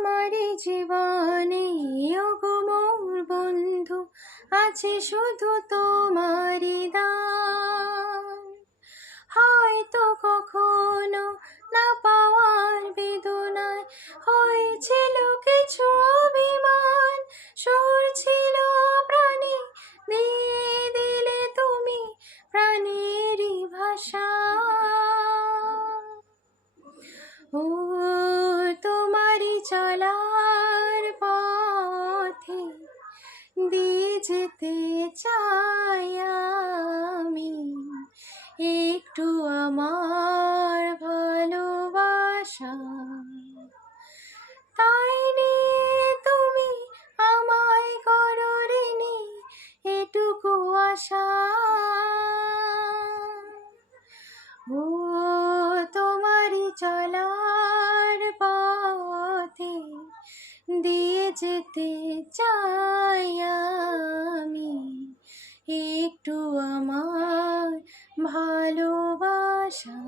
আমারই জীবনে ওগো মোর বন্ধু, আছে শুধু তোমারই দান। হয়তো কখনো না পাওয়ার বেদনায় হয়েছিল কিছু অভিমান, সুর ছিল প্রাণে দিয়ে দিলে তুমি প্রাণেরই ভাষা। ও তোমারই চলার পথে দিয়ে যেতে চাই আমি একটু আমার ভালোবাসা। তাই নিয়ে তুমি আমায় করো ঋণী এটুকু আশা। ও তোমারই চলার পথে দিয়ে যেতে চাই আমি একটু আমার ভালোবাসা।